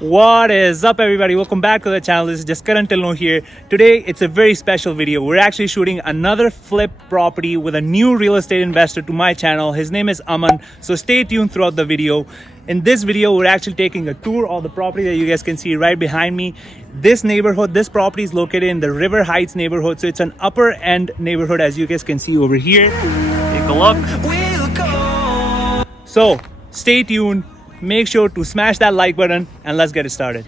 What is up, everybody? Welcome back to the channel. This is just Tilno here. Today it's a very special video. We're actually shooting another flip property with a new real estate investor to my channel. His name is Aman, so stay tuned throughout the video. In this video, we're actually taking a tour of the property that you guys can see right behind me. This neighborhood, this property is located in the River Heights neighborhood, so it's an upper end neighborhood, as you guys can see over here. Take a look. So stay tuned. Make sure to smash that like button and let's get it started.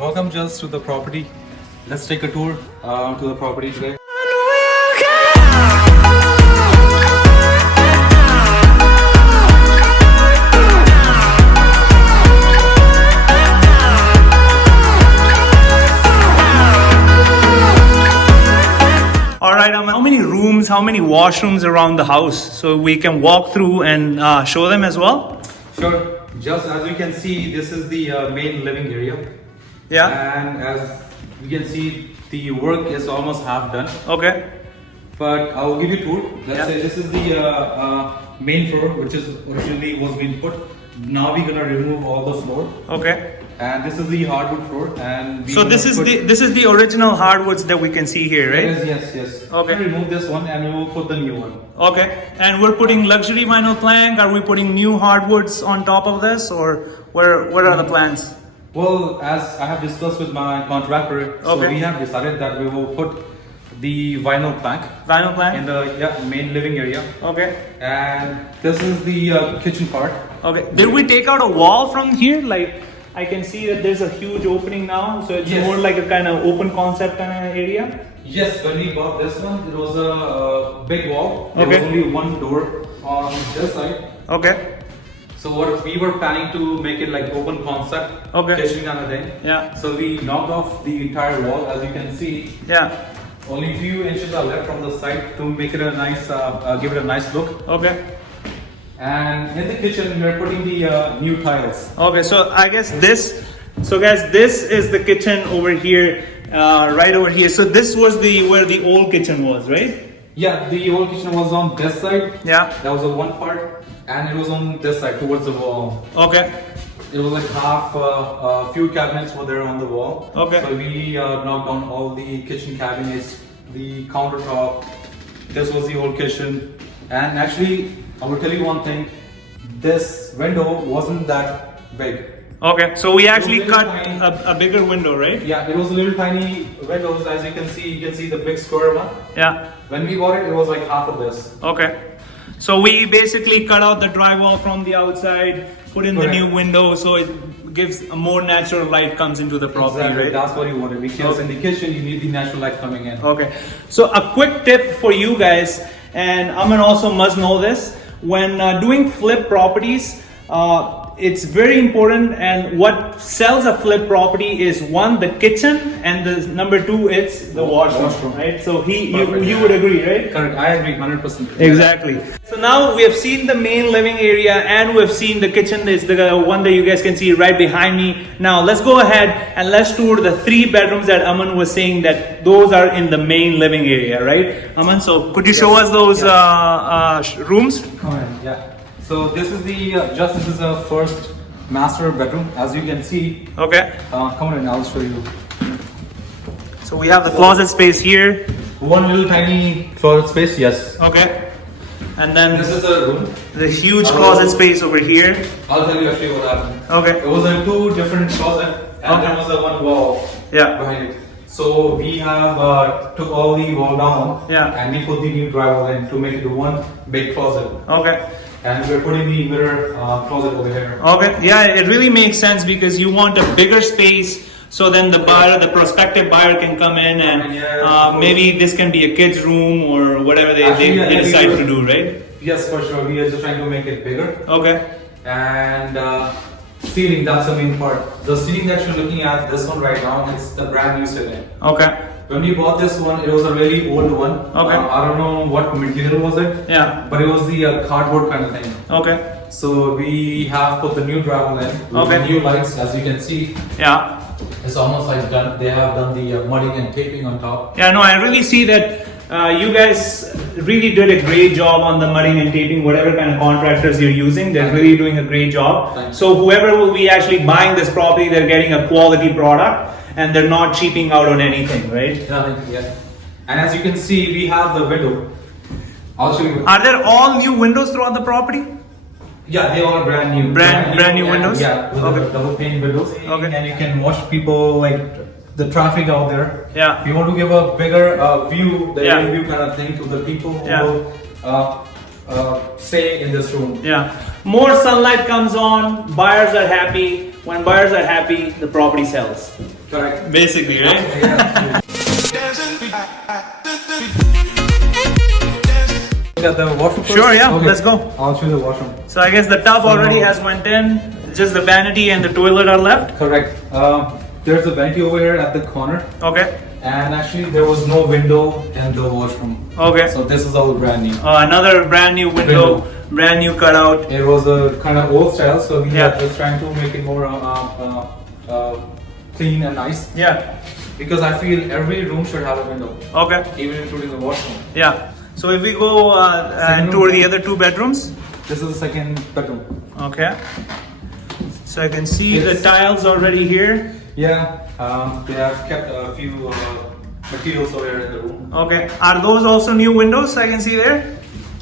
Welcome just to the property. Let's take a tour to the property today. Alright, how many rooms, how many washrooms around the house so we can walk through and show them as well? Sure. Just as you can see, this is the main living area. Yeah. And as you can see, the work is almost half done. Okay. But I will give you a tour. Let's say this is the main floor, which is originally was being put. Now we're gonna remove all the floor. Okay. And this is the hardwood floor. And so this is the original hardwoods that we can see here, right? Yes. Okay. We'll remove this one and we will put the new one. Okay. And we're putting luxury vinyl plank. Are we putting new hardwoods on top of this, or what are the plans? Well, as I have discussed with my contractor, so we have decided that we will put the vinyl plank. Vinyl plank? In the main living area. Okay. And this is the kitchen part. Okay. Did we take out a wall from here? Like, I can see that there's a huge opening now, so it's more like a kind of open concept kind of area. Yes, when we bought this one, it was a big wall. There was only one door on this side. Okay. So what we were planning to make it like open concept, kitchen kind of thing. Yeah. So we knocked off the entire wall, as you can see. Yeah. Only a few inches are left from the side to make it a nice, give it a nice look. Okay. And in the kitchen, we're putting the new tiles. Okay, so I guess this is the kitchen over here, right over here. So this was where the old kitchen was, right? Yeah, the old kitchen was on this side. Yeah. That was the one part, and it was on this side towards the wall. Okay. It was like half, a few cabinets were there on the wall. Okay. So we knocked down all the kitchen cabinets, the countertop. This was the old kitchen, and actually, I will tell you one thing, this window wasn't that big. Okay, so we actually cut a bigger window, right? Yeah, it was a little tiny windows, as you can see the big square one. Yeah. When we bought it, it was like half of this. Okay. So we basically cut out the drywall from the outside, put in the new window, so it gives a more natural light comes into the property, right? That's what you wanted, because in the kitchen, you need the natural light coming in. Okay. So a quick tip for you guys, and Aman also must know this, when doing flip properties, it's very important, and what sells a flip property is one, the kitchen, and the number two, it's the washroom, right? So you would agree, right? Correct, I agree 100%. Exactly. So now we have seen the main living area and we've seen the kitchen, is the one that you guys can see right behind me. Now let's go ahead and let's tour the 3 bedrooms that Aman was saying that those are in the main living area, right? Aman, so could you show us those rooms? Come in, yeah. So this is this is the first master bedroom, as you can see. Okay. Come on in, I'll show you. So we have the closet space here. One little tiny closet space, yes. Okay. And then this is the room. The huge closet space over here. I'll tell you actually what happened. Okay. It was in 2 different closets, and there was a one wall behind it. So we have took all the wall down, and we put the new drywall in to make it one big closet. Okay. And we're putting the mirror closet over here. Okay, yeah, it really makes sense because you want a bigger space, so then the buyer, the prospective buyer, can come in and maybe this can be a kid's room or whatever they decide to do, right? Yes, for sure. We are just trying to make it bigger. Okay. And ceiling, that's the main part. The ceiling that you're looking at, this one right now, it's the brand new ceiling. Okay. When we bought this one, it was a really old one. Okay. I don't know what material was it. Yeah. But it was the cardboard kind of thing. Okay. So we have put the new drywall in. With the new lights, as you can see. Yeah. It's almost like done. They have done the mudding and taping on top. Yeah, no, I really see that You guys really did a great job on the mudding and taping, whatever kind of contractors you're using. They're really doing a great job. So whoever will be actually buying this property, they're getting a quality product and they're not cheaping out on anything, right? Yeah. And as you can see, we have the window. I'll show you. Are there all new windows throughout the property? Yeah, they are brand new. Brand new windows? Yeah, with double pane windows. Okay. And you can watch people like the traffic out there. Yeah. You want to give a bigger view, the Yeah. view kind of thing to the people who Yeah. will stay in this room. Yeah. More sunlight comes on, buyers are happy. When buyers are happy, the property sells. Correct. Basically, right? Yeah. Look at the washroom first? Sure, yeah, Okay. let's go. I'll show you the washroom. So I guess the tub already has went in, just the vanity and the toilet are left. Correct. There's a vanity over here at the corner. Okay. And actually there was no window in the washroom. Okay. So this is all brand new. Another brand new window, brand new cutout. It was a kind of old style, so we Yeah. are just trying to make it more clean and nice. Yeah. Because I feel every room should have a window, Okay. even including the washroom. Yeah. So if we go Second tour room. the other two bedrooms. This is the second bedroom. Okay. So I can see the Yes. tiles already here. Yeah, they have kept a few materials over here in the room. Okay. Are those also new windows I can see there?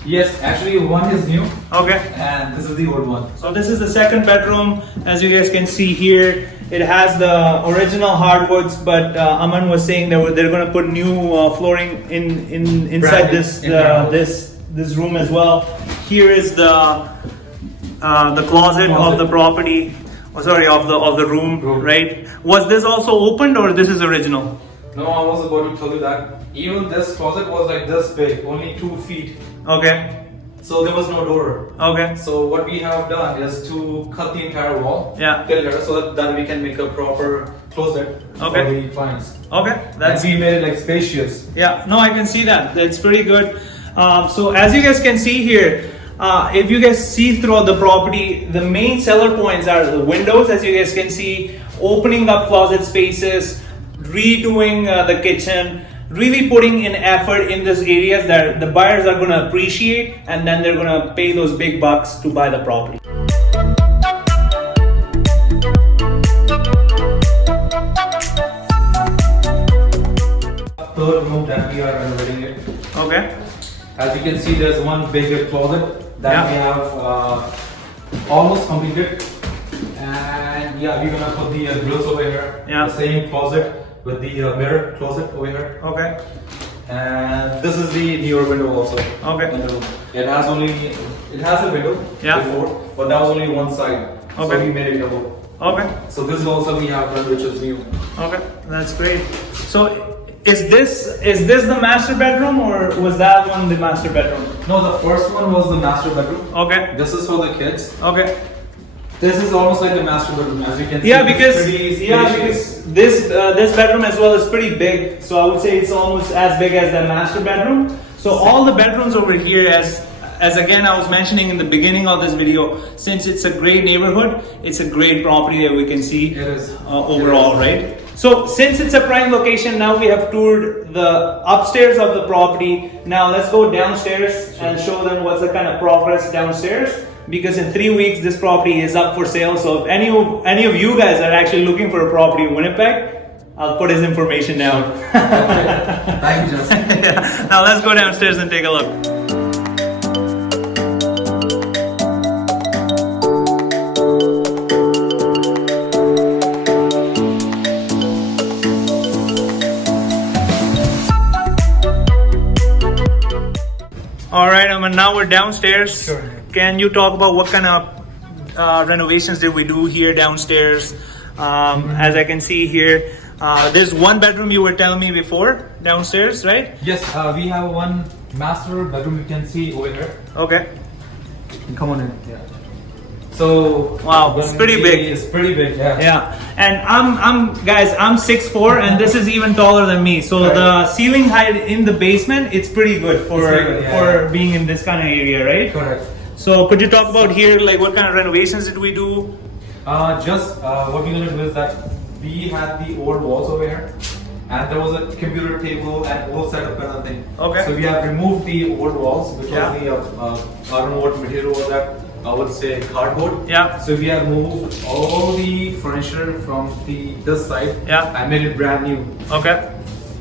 Yes, actually one is new Okay. and this is the old one. So this is the second bedroom. As you guys can see here, it has the original hardwoods, but Aman was saying they're going to put new flooring inside Brand new, this internal. this room as well. Here is the closet of the property. Oh, sorry, of the room, right? Was this also opened or this is original? No, I was about to tell you that. Even this closet was like this big, only 2 feet. Okay. So there was no door. Okay. So what we have done is to cut the entire wall, Yeah. till here, so that we can make a proper closet Okay. for the clients. Okay. And we made it like spacious. Yeah, no, I can see that. That's pretty good. So as you guys can see here, if you guys see throughout the property, the main seller points are the windows, as you guys can see, opening up closet spaces, redoing the kitchen, really putting in effort in these areas that the buyers are going to appreciate, and then they're going to pay those big bucks to buy the property. Third room that we are renovating it. Okay. As you can see, there's one bigger closet that Yeah. we have almost completed. And yeah, we're gonna put the grills over here. Yeah. The same closet with the mirror closet over here. Okay. And this is the newer window also. Okay. In the room. It has a window Yeah. before, but that was only one side. Okay. So we made it double. Okay. So this is also we have done, which is new. Okay. That's great. So is this the master bedroom, or was that one the master bedroom? No, the first one was the master bedroom. Okay. This is for the kids. Okay. This is almost like a master bedroom, as you can see. Yeah, it's because pretty spacious. this bedroom as well is pretty big. So I would say it's almost as big as the master bedroom. So all the bedrooms over here, as again I was mentioning in the beginning of this video, since it's a great neighborhood, it's a great property that we can see. It is. Overall, right? So since it's a prime location, now we have toured the upstairs of the property. Now let's go downstairs and show them what's the kind of progress downstairs. Because in 3 weeks this property is up for sale. So if any of you guys are actually looking for a property in Winnipeg, I'll put his information down. Thank you, Justin. Yeah. Now let's go downstairs and take a look. All right, Aman, now we're downstairs. Sure. Can you talk about what kind of renovations did we do here downstairs? As I can see here, there's one bedroom you were telling me before downstairs, right? Yes, we have one master bedroom you can see over here. Okay. Come on in. Yeah. So Wow, it's pretty big. It's pretty big, yeah. Yeah, and I'm 6'4", and this is even taller than me. So Right. the ceiling height in the basement, it's pretty good for It's pretty good, yeah. for being in this kind of area, right? Correct. So could you talk about here, like what kind of renovations did we do? What we're gonna do is that we had the old walls over here, and there was a computer table and old setup kind of thing. Okay. So we have removed the old walls because Yeah. the I don't know what material was that. I would say cardboard. Yeah. So we have moved all the furniture from this side. Yeah. I made it brand new. Okay.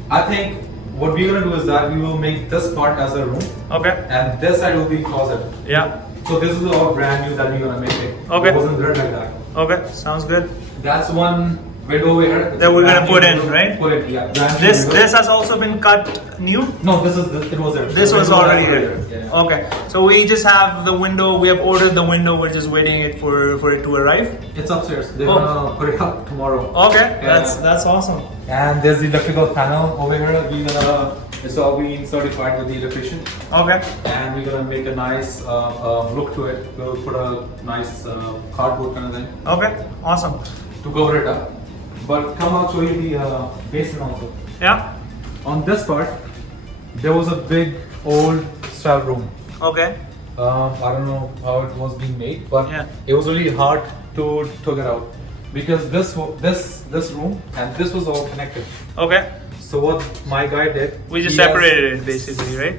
I think what we're gonna do is that we will make this part as a room, Okay. and this side will be closet. Yeah. So this is all brand new that we're gonna make it. Okay. It wasn't there like that. Okay. Sounds good. That's one window over here. It's That a we're gonna brand put new in, window. right? Put it, yeah. Brand new This window. has also been cut new. No, it was there. This The was window already there. there. Yeah. Okay. So we just have the window. We have ordered the window. We're just waiting it for it to arrive. It's upstairs. They're Oh. gonna put it up tomorrow. Okay. Yeah. That's awesome. And there's the electrical panel over here. We're gonna. It's all being certified with the electrician, Okay. and we're gonna make a nice look to it. We'll put a nice cardboard kind of thing Okay. Awesome. to cover it up. But come, I'll show you the basement also. Yeah. On this part, there was a big old style room. Okay. I don't know how it was being made, but Yeah. it was really hard to get out because this room and this was all connected. Okay. So what my guy did, We just he has- separated it basically, right?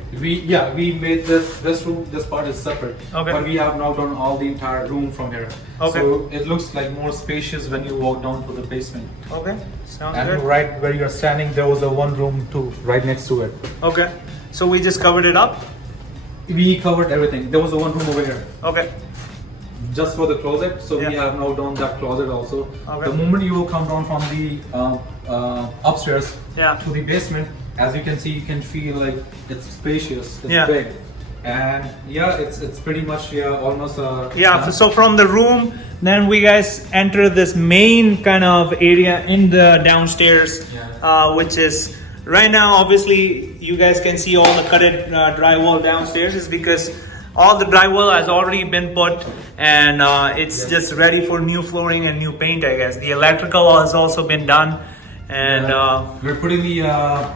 we made this room, this part is separate. Okay. But we have now done all the entire room from here. Okay. So it looks like more spacious when you walk down to the basement. Okay. Sounds And good. right where you're standing, there was a one room too, right next to it. Okay. So we just covered it up. We covered everything. There was a one room over here, Okay. just for the closet. So we Yeah. have now done that closet also. Okay. The moment you will come down from the upstairs Yeah. to the basement, as you can see, you can feel like it's spacious, it's Yeah. big, and yeah, it's pretty much almost Yeah. So from the room, then we guys enter this main kind of area in the downstairs, which is right now. Obviously, you guys can see all the cutted drywall downstairs is because all the drywall has already been put, and it's just ready for new flooring and new paint. I guess the electrical has also been done, and we're putting the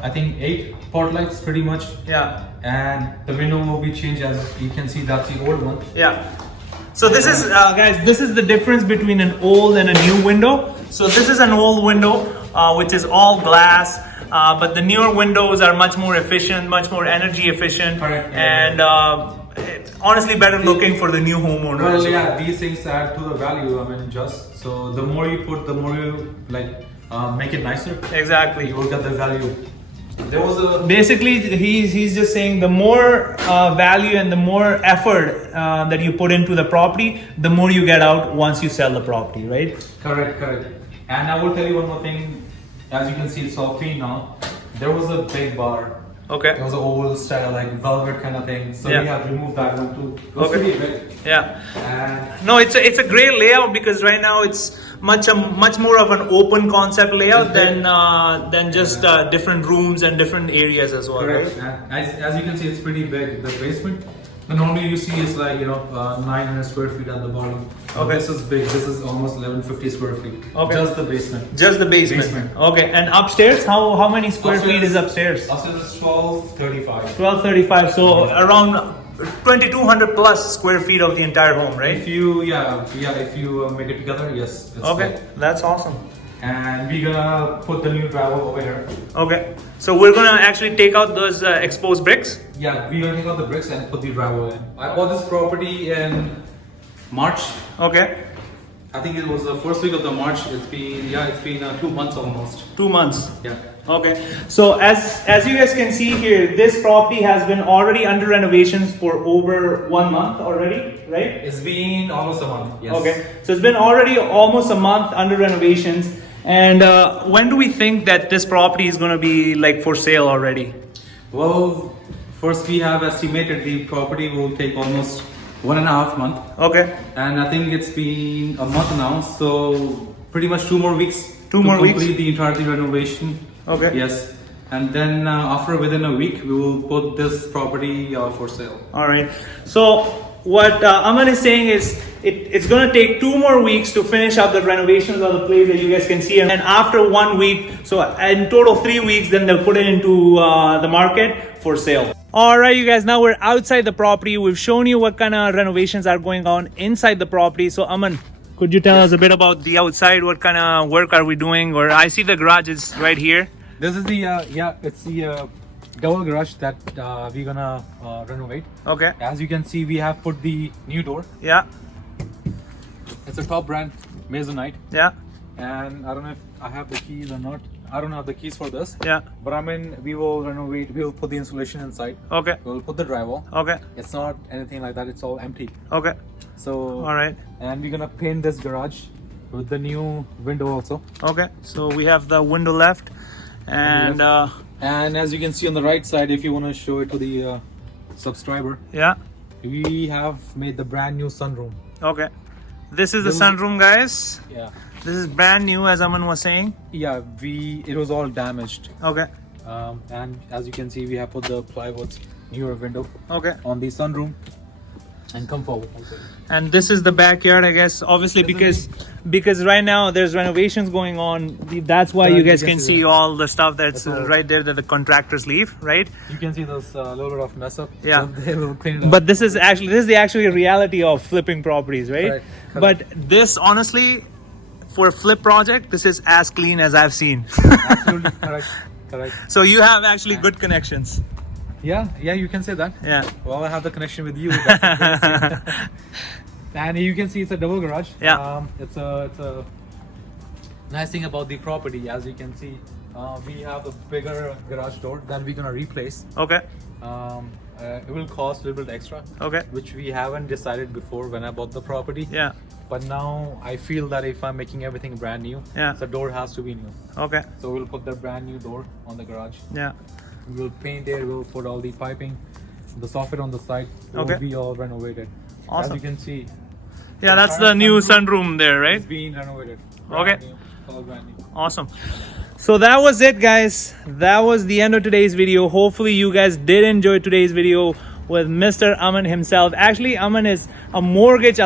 I think 8 pot lights pretty much, yeah. and the window will be changed. As you can see, that's the old one. Yeah. So this is, guys, this is the difference between an old and a new window. So this is an old window, which is all glass, but the newer windows are much more efficient, much more energy efficient, Correct. and honestly better looking for the new homeowner. Well, as well. yeah, these things add to the value. I mean, just so the more you put, the more you make it nicer. Exactly. You will get the value. There was a Basically, he's just saying the more value and the more effort that you put into the property, the more you get out once you sell the property, right? correct. And I will tell you one more thing. As you can see, it's all clean now. There was a big bar. It Okay. was an old style, like velvet kind of thing. So Yeah. we have removed that one too. It was Okay. pretty big. Yeah. And No, it's a great layout because right now it's much more of an open concept layout than just different rooms and different areas as well. correct. Right? And as you can see, it's pretty big. The basement. The normally you see is like 900 square feet at the bottom. Okay. This is big. This is almost 1150 square feet. Okay. Just the basement. Just the basement. Basement. Okay, and upstairs, how many square feet is upstairs? Upstairs is 1235. 1235. So around 2200 plus square feet of the entire home, right? If you if you make it together, yes. It's Okay, big. that's awesome. And we're gonna put the new drywall over here. Okay, so we're gonna actually take out those exposed bricks. Yeah, we're gonna take out the bricks and put the drywall in. I bought this property in March. Okay, I think it was the first week of the March. It's been 2 months almost. 2 months. Yeah. Okay, so as you guys can see here, this property has been already under renovations for over 1 month already, right? It's been almost a month. Yes. Okay, so it's been already almost a month under renovations. And when do we think that this property is going to be like for sale already? Well, first we have estimated the property will take almost 1.5 months. Okay, And I think it's been a month now, so pretty much 2 more weeks. 2 more to weeks? complete the entirety renovation. Okay. Yes. And then within a week, we will put this property for sale. all right. So what Aman is saying is it's going to take 2 more weeks to finish up the renovations of the place that you guys can see. And after 1 week, so in total 3 weeks, then they'll put it into the market for sale. All right, you guys, now we're outside the property. We've shown you what kind of renovations are going on inside the property. So Aman, could you tell us a bit about the outside? What kind of work are we doing? Or I see the garage is right here. This is the it's the double garage that we're gonna renovate. Okay. As you can see, we have put the new door. Yeah. It's a top brand Masonite, Yeah. and I don't know if I have the keys or not. I don't have the keys for this. Yeah. But I mean, we will renovate. We will put the insulation inside. Okay. We'll put the drywall. Okay. It's not anything like that. It's all empty. Okay. So. All right. And we're gonna paint this garage with the new window also. Okay. So we have the window left, and And as you can see on the right side, if you want to show it to the subscriber, yeah. we have made the brand new sunroom. Okay. This is the This is- sunroom, guys. Yeah. This is brand new, as Aman was saying. Yeah, it was all damaged. Okay. And as you can see, we have put the plywood newer window Okay. on the sunroom. And come forward. And this is the backyard, I guess, obviously, because right now there's renovations going on. That's why Correct, you guys you can can see see that. all the stuff that's That's all. right there that the contractors leave, right? You can see there's a little bit of mess up. Yeah. So they will clean it up. But this is the actual reality of flipping properties, right? Correct, But this, honestly, for a flip project, this is as clean as I've seen. Absolutely correct. Correct. So you have actually good connections. Yeah, you can say that. Yeah. Well, I have the connection with you. That's and you can see it's a double garage. Yeah. It's a nice thing about the property. As you can see, we have a bigger garage door that we're gonna replace. Okay. It will cost a little bit extra, Okay. which we haven't decided before when I bought the property. Yeah. But now I feel that if I'm making everything brand new, Yeah. the door has to be new. Okay. So we'll put the brand new door on the garage. Yeah. We'll paint it, we'll put all the piping, the soffit on the side will Okay. be all renovated. Awesome. As you can see, Yeah, that's the new sunroom there, right? it's being renovated. Okay. Brand new, all brand new. Awesome. So that was it, guys. That was the end of today's video. Hopefully you guys did enjoy today's video with Mr. Aman himself. Actually, Aman is a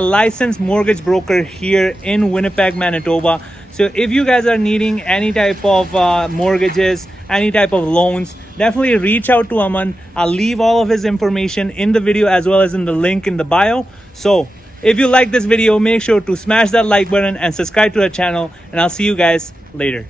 licensed mortgage broker here in Winnipeg, Manitoba. So if you guys are needing any type of mortgages, any type of loans, definitely reach out to Aman. I'll leave all of his information in the video as well as in the link in the bio. So if you like this video, make sure to smash that like button and subscribe to the channel, and I'll see you guys later.